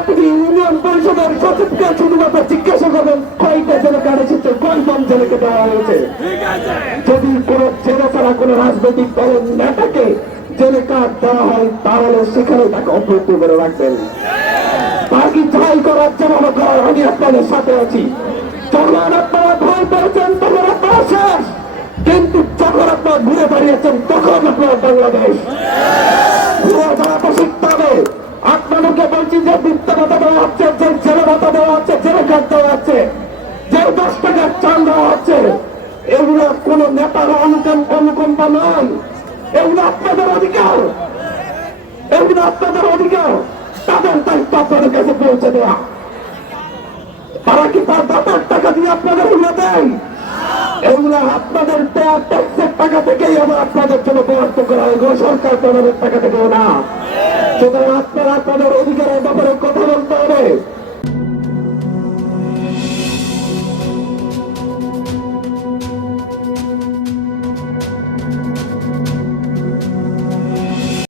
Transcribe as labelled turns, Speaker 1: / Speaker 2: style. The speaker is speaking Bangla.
Speaker 1: আপনি ইউনিয়ন পরিষদের সচিবকে শুধুমাত্র জিজ্ঞাসা করবেন কয়টা জেলে কার্ড এসেছে কয় জন জেলেকে দেওয়া হয়েছে? যদি কোন জেলে ছাড়া কোন রাজনৈতিক দলের নেতাকে জেলে কার্ড দেওয়া হয় তাহলে সেখানে তাকে অব্যাহত করে রাখবেন। বাকি যাই করার জন্য করার আমি আপনাদের সাথে আছি। যখন আপনারা ভয় পেয়েছেন তখন আপনারা শেষ। কিন্তু যখন আপনারা ঘুরে দাঁড়িয়েছেন তখন আপনারা বাংলাদেশ। বলছি যে বৃত্ত ভাতা দেওয়া হচ্ছে, যে জেলে ভাতা দেওয়া হচ্ছে, জেলে কার্ড দেওয়া হচ্ছে, যে দশ টাকার চাল দেওয়া হচ্ছে, এগুলো কোন নেতার অনুকম্প নয়। এগুলো আপনাদের অধিকার। এগুলো আপনাদের অধিকার। তাদের দায়িত্ব আপনাদের কাছে পৌঁছে দেওয়া। তারা কি তার দাতার টাকা দিয়ে আপনাদের এগুলো দেয়? এগুলো আপনাদের ট্যাক্সের টাকা থেকেই আবার আপনাদের জন্য বরাদ্দ করা হয়। সরকার প্রণবের টাকা থেকেও না। সুতরাং আপনারা আপনাদের অধিকারের ব্যাপারে কথা বলতে হবে।